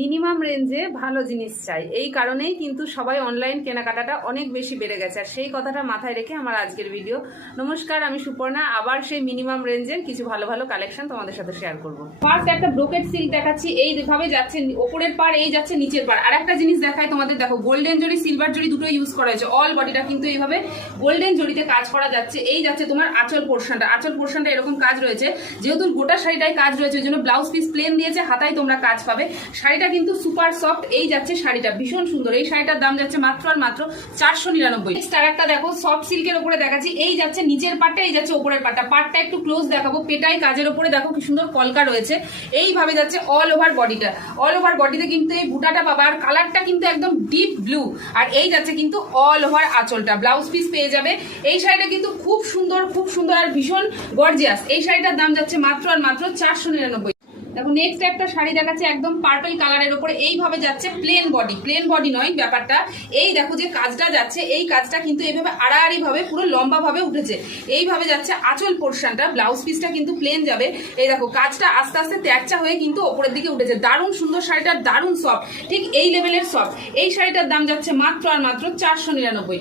Minimum রেঞ্জে ভালো জিনিস চাই, এই কারণেই কিন্তু সবাই অনলাইন কেনাকাটাটা অনেক বেশি বেড়ে গেছে। আর সেই কথাটা মাথায় রেখে আমার আজকের ভিডিও। নমস্কার, আমি সুপর্ণা। আবার সেই মিনিমাম রেঞ্জের কিছু ভালো ভালো কালেকশন তোমাদের সাথে শেয়ার করব। ফার্স্ট একটা ব্রোকেট সিল্ক দেখাচ্ছি, এইভাবে যাচ্ছে ওপরের পার, এই যাচ্ছে নিচের পার। আর একটা জিনিস দেখাই তোমাদের, দেখো গোল্ডেন জরি সিলভার জরি দুটো ইউজ করা হয়েছে। অল বডিটা কিন্তু এইভাবে গোল্ডেন জরিতে কাজ করা যাচ্ছে। এই যাচ্ছে তোমার আঁচল পোর্শনটা এরকম কাজ রয়েছে। যেহেতু গোটা শাড়িটাই কাজ রয়েছে, ওই জন্য ব্লাউজ পিস প্লেন দিয়েছে, হাতায় তোমরা কাজ পাবে। শাড়িটা কিন্তু সুপার সফট। এই যাচ্ছে শাড়িটা ভীষণ সুন্দর। এই শাড়িটার দাম যাচ্ছে মাত্র আর মাত্র 499। আর একটা দেখো সফট সিল্কের উপরে দেখাচ্ছি, এই যাচ্ছে নিচের পাটটা, এই যাচ্ছে উপরের পাটটা একটু ক্লোজ দেখাবো। পেটাই কাজের উপরে দেখো কি সুন্দর কলকা রয়েছে। এইভাবে যাচ্ছে অল ওভার বডিটা। অল ওভার বডিতে কিন্তু এই বুটাটা পাবা, আর কালারটা কিন্তু একদম ডিপ ব্লু। আর এই যাচ্ছে কিন্তু অল ওভার আঁচলটা, ব্লাউজ পিস পেয়ে যাবে। এই শাড়িটা কিন্তু খুব সুন্দর আর ভীষণ গর্জিয়াস। এই শাড়িটার দাম যাচ্ছে মাত্র আর মাত্র 499। দেখো নেক্সট একটা শাড়ি দেখাচ্ছে একদম পার্পল কালারের উপরে। এইভাবে যাচ্ছে প্লেন বডি নয় ব্যাপারটা। এই দেখো যে কাজটা যাচ্ছে, এই কাজটা কিন্তু এইভাবে আড়াআড়ি ভাবে পুরো লম্বা ভাবে উঠেছে। এইভাবে যাচ্ছে আঁচল পোর্শনটা, ব্লাউজ পিসটা কিন্তু প্লেন যাবে। এই দেখো কাজটা আস্তে আস্তে ত্যাগচা হয়ে কিন্তু ওপরের দিকে উঠেছে। দারুণ সুন্দর শাড়িটার, দারুণ সফট, ঠিক এই লেভেলের সফট। এই শাড়িটার দাম যাচ্ছে মাত্র আর মাত্র 499।